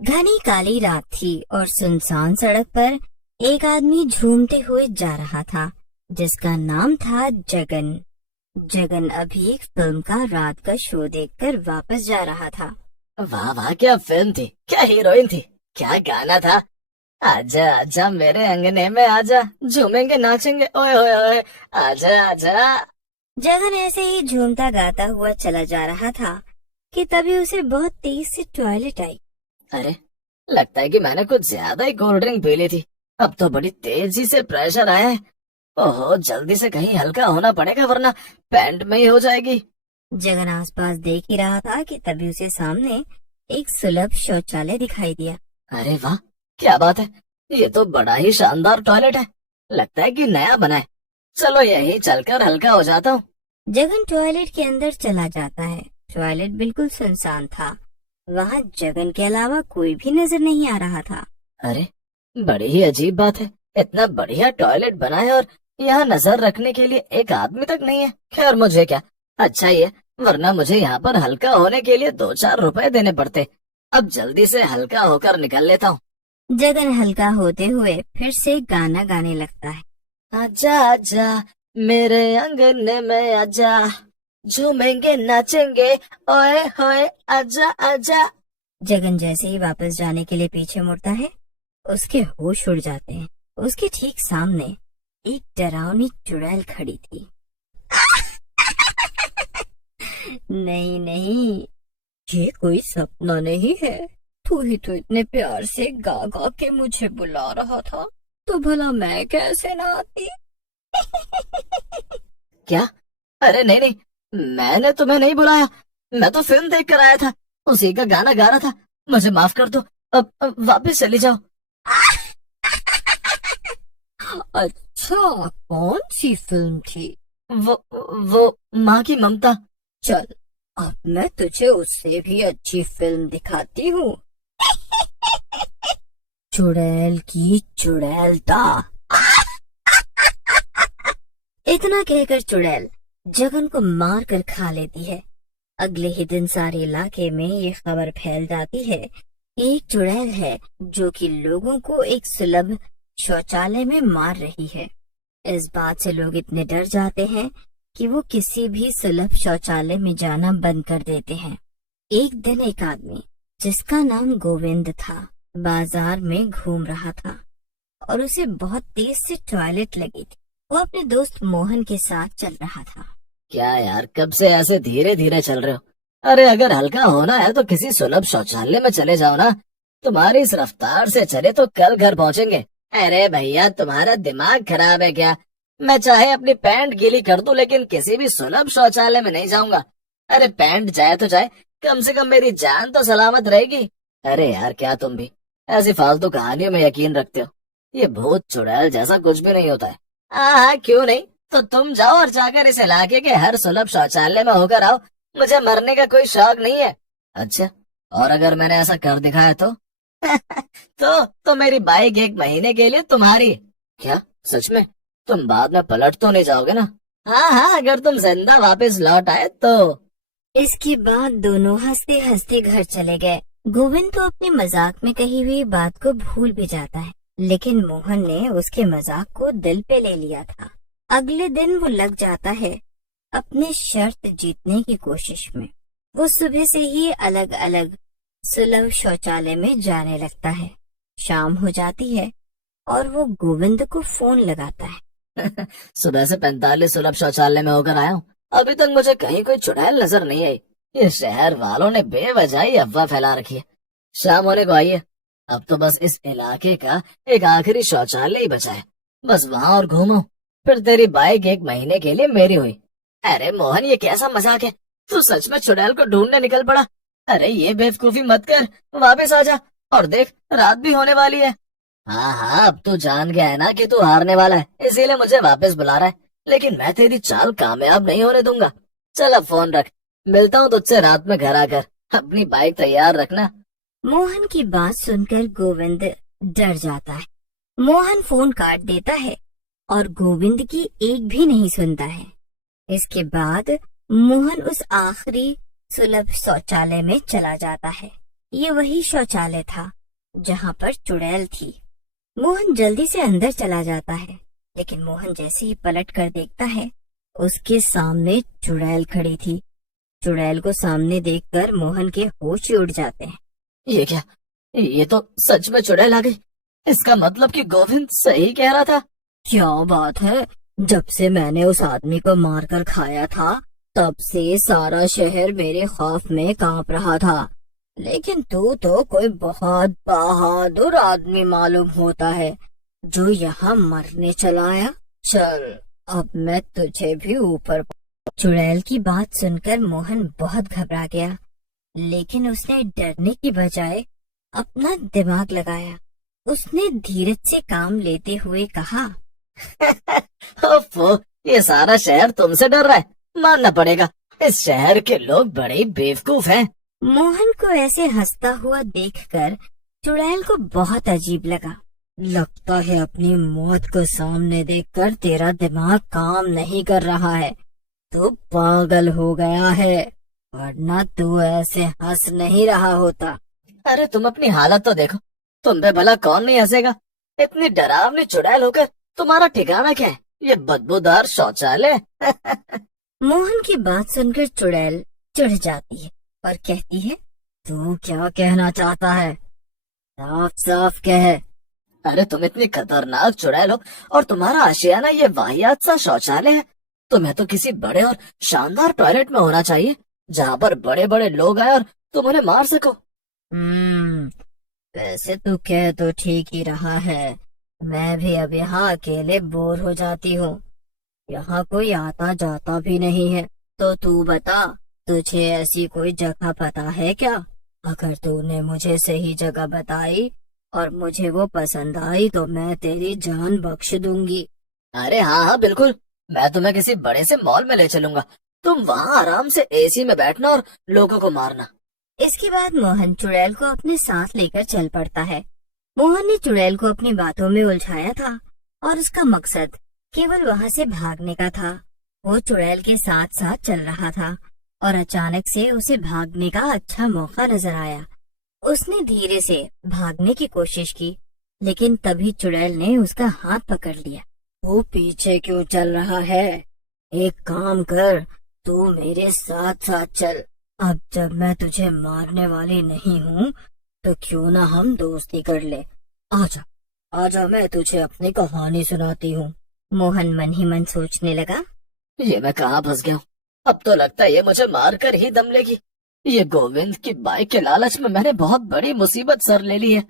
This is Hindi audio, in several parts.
घनी काली रात थी और सुनसान सड़क पर एक आदमी झूमते हुए जा रहा था जिसका नाम था जगन। जगन अभी एक फिल्म का रात का शो देखकर वापस जा रहा था। वाह वाह, क्या फिल्म थी, क्या हीरोइन थी, क्या गाना था। आजा आजा मेरे अंगने में आजा, झूमेंगे नाचेंगे ओए ओए ओए, आजा आजा। जगन ऐसे ही झूमता गाता हुआ चला जा रहा था कि तभी उसे बहुत तेज से टॉयलेट आई। अरे, लगता है कि मैंने कुछ ज्यादा ही कोल्ड ड्रिंक पी ली थी। अब तो बड़ी तेजी से प्रेशर आया है। ओहो, जल्दी से कहीं हल्का होना पड़ेगा वरना पैंट में ही हो जाएगी। जगन आसपास देख ही रहा था कि तभी उसे सामने एक सुलभ शौचालय दिखाई दिया। अरे वाह, क्या बात है, ये तो बड़ा ही शानदार टॉयलेट है। लगता है कि नया बना है। चलो यहीं चलकर हल्का हो जाता हूँ। जगन टॉयलेट के अंदर चला जाता है। टॉयलेट बिल्कुल सुनसान था। वहाँ जगन के अलावा कोई भी नजर नहीं आ रहा था। अरे, बड़ी ही अजीब बात है, इतना बढ़िया टॉयलेट बना है और यहाँ नजर रखने के लिए एक आदमी तक नहीं है। खैर, मुझे क्या, अच्छा ही है, वरना मुझे यहाँ पर हल्का होने के लिए 2-4 रुपए देने पड़ते। अब जल्दी से हल्का होकर निकल लेता हूँ। जगन हल्का होते हुए फिर से गाना गाने लगता है। आजा आजा मेरे अंगने में आजा, झूमेंगे नाचेंगे ओए होए, आजा आजा। जगन जैसे ही वापस जाने के लिए पीछे मुड़ता है, उसके होश उड़ जाते हैं। उसके ठीक सामने एक डरावनी चुड़ैल खड़ी थी। नहीं नहीं, ये कोई सपना नहीं है। तू ही तो इतने प्यार से गा गा के मुझे बुला रहा था, तो भला मैं कैसे ना आती। क्या? अरे नहीं नहीं, मैंने तुम्हें नहीं बुलाया। मैं तो फिल्म देख कर आया था, उसी का गाना गा रहा था। मुझे माफ कर दो, अब वापस चली जाओ। अच्छा, कौन सी फिल्म थी? वो माँ की ममता। चल, अब मैं तुझे उससे भी अच्छी फिल्म दिखाती हूँ। चुड़ैल की चुड़ैलता। इतना कहकर चुड़ैल जगन को मार कर खा लेती है। अगले ही दिन सारे इलाके में ये खबर फैल जाती है कि एक चुड़ैल है जो कि लोगों को एक सुलभ शौचालय में मार रही है। इस बात से लोग इतने डर जाते हैं कि वो किसी भी सुलभ शौचालय में जाना बंद कर देते हैं। एक दिन एक आदमी जिसका नाम गोविंद था बाजार में घूम रहा था और उसे बहुत तेज से टॉयलेट लगी थी। वो अपने दोस्त मोहन के साथ चल रहा था। क्या यार, कब से ऐसे धीरे धीरे चल रहे हो? अरे, अगर हल्का होना है तो किसी सुलभ शौचालय में चले जाओ ना। तुम्हारी इस रफ्तार से चले तो कल घर पहुंचेंगे। अरे भैया, तुम्हारा दिमाग खराब है क्या? मैं चाहे अपनी पैंट गीली कर दूं लेकिन किसी भी सुलभ शौचालय में नहीं जाऊंगा। अरे, पैंट जाए तो जाए, कम से कम मेरी जान तो सलामत रहेगी। अरे यार, क्या तुम भी ऐसी फालतू कहानियों में यकीन रखते हो? ये भूत चुड़ैल जैसा कुछ भी नहीं होता है। हाँ, क्यों नहीं, तो तुम जाओ और जाकर इस इलाके के हर सुलभ शौचालय में होकर आओ। मुझे मरने का कोई शौक नहीं है। अच्छा, और अगर मैंने ऐसा कर दिखाया तो? तो मेरी बाइक 1 महीने के लिए तुम्हारी। क्या सच में? तुम बाद में पलट तो नहीं जाओगे ना? हाँ हाँ, अगर तुम जिंदा वापस लौट आए तो। इसके बाद दोनों हंसते हंसते घर चले गए। गोविंद तो अपने मजाक में कही हुई बात को भूल भी जाता है, लेकिन मोहन ने उसके मजाक को दिल पे ले लिया था। अगले दिन वो लग जाता है अपने शर्त जीतने की कोशिश में। वो सुबह से ही अलग अलग सुलभ शौचालय में जाने लगता है। शाम हो जाती है और वो गोविंद को फोन लगाता है। सुबह से 45 सुलभ शौचालय में होकर आया हूँ, अभी तक मुझे कहीं कोई चुड़ैल नजर नहीं आई। ये शहर वालों ने बेवजह ही अफवाह फैला रखी है। शाम होने को आई है, अब तो बस इस इलाके का एक आखिरी शौचालय ही बचा है। बस वहाँ और घूमो, फिर तेरी बाइक 1 महीने के लिए मेरी हुई। अरे मोहन, ये कैसा मजाक है? तू सच में चुड़ैल को ढूंढने निकल पड़ा? अरे ये बेवकूफी मत कर, वापस आ जा। और देख, रात भी होने वाली है। हाँ हाँ, अब तू जान गया है ना कि तू हारने वाला है, इसीलिए मुझे वापस बुला रहा है। लेकिन मैं तेरी चाल कामयाब नहीं होने दूंगा। चल अब फोन रख, मिलता हूँ तुझसे रात में घर आकर। अपनी बाइक तैयार रखना। मोहन की बात सुनकर गोविंद डर जाता है। मोहन फोन काट देता है और गोविंद की एक भी नहीं सुनता है। इसके बाद मोहन उस आखिरी सुलभ शौचालय में चला जाता है। ये वही शौचालय था जहाँ पर चुड़ैल थी। मोहन जल्दी से अंदर चला जाता है, लेकिन मोहन जैसे ही पलट कर देखता है, उसके सामने चुड़ैल खड़ी थी। चुड़ैल को सामने देखकर मोहन के होश ही उड़ जाते हैं। ये क्या? ये तो सच में चुड़ैल आ गई। इसका मतलब कि गोविंद सही कह रहा था। क्या बात है, जब से मैंने उस आदमी को मारकर खाया था, तब से सारा शहर मेरे खौफ में कांप रहा था। लेकिन तू तो कोई बहुत बहादुर आदमी मालूम होता है, जो यहाँ मरने चला आया। चल, अब मैं तुझे भी ऊपर। चुड़ैल की बात सुनकर मोहन बहुत घबरा गया, लेकिन उसने डरने की बजाय अपना दिमाग लगाया। उसने धीरज से काम लेते हुए कहा, ओफो, ये सारा शहर तुमसे डर रहा है। मानना पड़ेगा, इस शहर के लोग बड़े ही बेवकूफ हैं। मोहन को ऐसे हंसता हुआ देखकर चुड़ैल को बहुत अजीब लगा। लगता है अपनी मौत को सामने देखकर तेरा दिमाग काम नहीं कर रहा है, तू पागल हो गया है, वरना तू ऐसे हंस नहीं रहा होता। अरे तुम अपनी हालत तो देखो, तुम पे भला कौन नहीं हंसेगा। इतनी डरावनी चुड़ैल होकर तुम्हारा ठिकाना क्या है? ये बदबूदार शौचालय। मोहन की बात सुनकर चुड़ैल चिढ़ जाती है और कहती है, तू क्या कहना चाहता है? साफ साफ कह। अरे तुम इतनी खतरनाक चुड़ैल हो और तुम्हारा आशियाना ये वाहियात सा शौचालय है। तुम्हें तो किसी बड़े और शानदार टॉयलेट में होना चाहिए, जहाँ पर बड़े बड़े लोग आए और तुम उन्हें मार सको। वैसे तू कह तो ठीक ही रहा है। मैं भी अब यहाँ अकेले बोर हो जाती हूँ। यहाँ कोई आता जाता भी नहीं है। तो तू बता, तुझे ऐसी कोई जगह पता है क्या? अगर तूने मुझे सही जगह बताई और मुझे वो पसंद आई तो मैं तेरी जान बख्श दूंगी। अरे हाँ हाँ बिल्कुल, मैं तुम्हें किसी बड़े से मॉल में ले चलूंगा। तुम वहाँ आराम से एसी में बैठना और लोगों को मारना। इसके बाद मोहन चुड़ैल को अपने साथ लेकर चल पड़ता है। मोहन ने चुड़ैल को अपनी बातों में उलझाया था और उसका मकसद केवल वहाँ से भागने का था। वो चुड़ैल के साथ साथ चल रहा था और अचानक से उसे भागने का अच्छा मौका नजर आया। उसने धीरे से भागने की कोशिश की, लेकिन तभी चुड़ैल ने उसका हाथ पकड़ लिया। तू पीछे क्यों चल रहा है? एक काम कर, तू मेरे साथ साथ चल। अब जब मैं तुझे मारने वाली नहीं हूँ, तो क्यों ना हम दोस्ती कर ले। आजा आजा, मैं तुझे अपनी कहानी सुनाती हूँ। मोहन मन ही मन सोचने लगा, ये मैं कहाँ फंस गया हूँ? अब तो लगता है ये मुझे मार कर ही दम लेगी। ये गोविंद की बाइक के लालच में मैंने बहुत बड़ी मुसीबत सर ले ली है।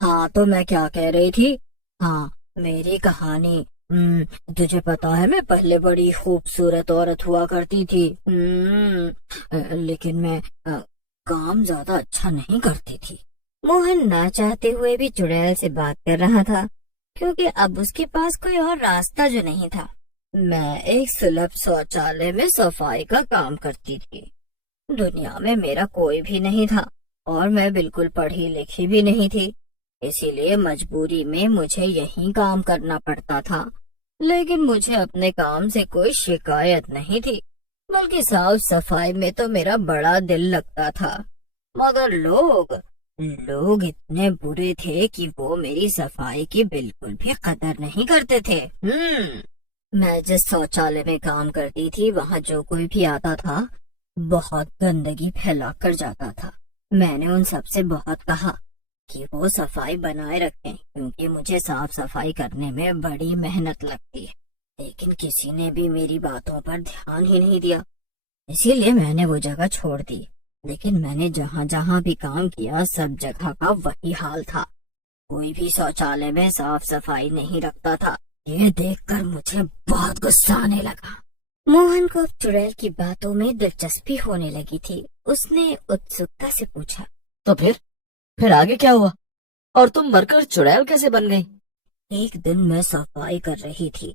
हाँ तो मैं क्या कह रही थी? हाँ, मेरी कहानी। तुझे पता है मैं पहले बड़ी खूबसूरत औरत हुआ करती थी। लेकिन मैं काम ज्यादा अच्छा नहीं करती थी। मोहन ना चाहते हुए भी चुड़ैल से बात कर रहा था, क्योंकि अब उसके पास कोई और रास्ता जो नहीं था। मैं एक सुलभ शौचालय में सफाई का काम करती थी। दुनिया में मेरा कोई भी नहीं था और मैं बिल्कुल पढ़ी लिखी भी नहीं थी, इसीलिए मजबूरी में मुझे यहीं काम करना पड़ता था। लेकिन मुझे अपने काम से कोई शिकायत नहीं थी, बल्कि साफ सफाई में तो मेरा बड़ा दिल लगता था। मगर लोग इतने बुरे थे कि वो मेरी सफाई की बिल्कुल भी कदर नहीं करते थे। मैं जिस शौचालय में काम करती थी, वहाँ जो कोई भी आता था बहुत गंदगी फैला कर जाता था। मैंने उन सबसे बहुत कहा कि वो सफाई बनाए रखें, क्योंकि मुझे साफ सफाई करने में बड़ी मेहनत लगती है। लेकिन किसी ने भी मेरी बातों पर ध्यान ही नहीं दिया, इसीलिए मैंने वो जगह छोड़ दी। लेकिन मैंने जहाँ जहाँ भी काम किया, सब जगह का वही हाल था। कोई भी शौचालय में साफ सफाई नहीं रखता था। ये देखकर मुझे बहुत गुस्सा आने लगा। मोहन को चुड़ैल की बातों में दिलचस्पी होने लगी थी। उसने उत्सुकता से पूछा, तो फिर आगे क्या हुआ? और तुम मरकर चुड़ैल कैसे बन गई? एक दिन मैं सफाई कर रही थी,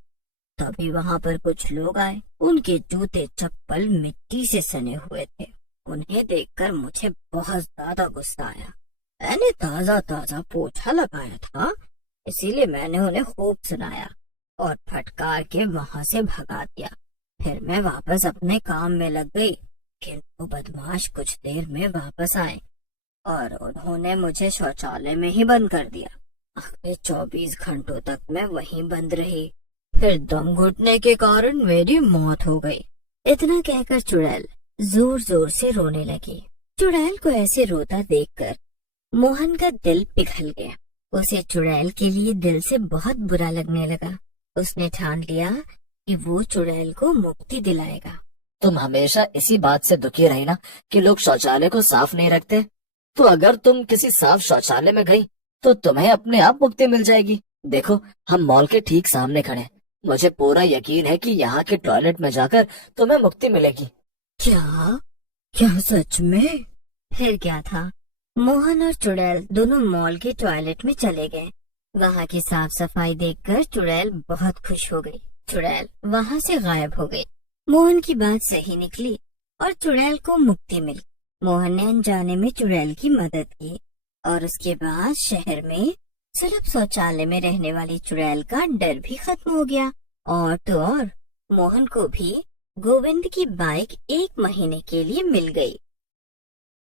तभी वहाँ पर कुछ लोग आए। उनके जूते चप्पल मिट्टी से सने हुए थे। उन्हें देखकर मुझे बहुत ज्यादा गुस्सा आया। मैंने ताजा ताजा पोछा लगाया था, इसीलिए मैंने उन्हें खूब सुनाया और फटकार के वहाँ से भगा दिया। फिर मैं वापस अपने काम में लग गई, किंतु बदमाश कुछ देर में वापस आए और उन्होंने मुझे शौचालय में ही बंद कर दिया। आखिर 24 घंटों तक मैं वहीं बंद रही, फिर दम घुटने के कारण मेरी मौत हो गई। इतना कहकर चुड़ैल जोर जोर से रोने लगी। चुड़ैल को ऐसे रोता देखकर मोहन का दिल पिघल गया। उसे चुड़ैल के लिए दिल से बहुत बुरा लगने लगा। उसने ठान लिया कि वो चुड़ैल को मुक्ति दिलाएगा। तुम हमेशा इसी बात से दुखी रही ना कि लोग शौचालय को साफ नहीं रखते। तो अगर तुम किसी साफ शौचालय में गई तो तुम्हें अपने आप मुक्ति मिल जाएगी। देखो, हम मॉल के ठीक सामने खड़े हैं। मुझे पूरा यकीन है कि यहाँ के टॉयलेट में जाकर तुम्हें मुक्ति मिलेगी। क्या क्या सच में? फिर क्या था, मोहन और चुड़ैल दोनों मॉल के टॉयलेट में चले गए। वहाँ की साफ सफाई देखकर चुड़ैल बहुत खुश हो गई। चुड़ैल वहाँ से गायब हो गई। मोहन की बात सही निकली और चुड़ैल को मुक्ति मिली। मोहन ने अनजाने में चुड़ैल की मदद की और उसके बाद शहर में सुलभ शौचालय में रहने वाली चुड़ैल का डर भी खत्म हो गया। और तो और मोहन को भी गोविंद की बाइक 1 महीने के लिए मिल गई।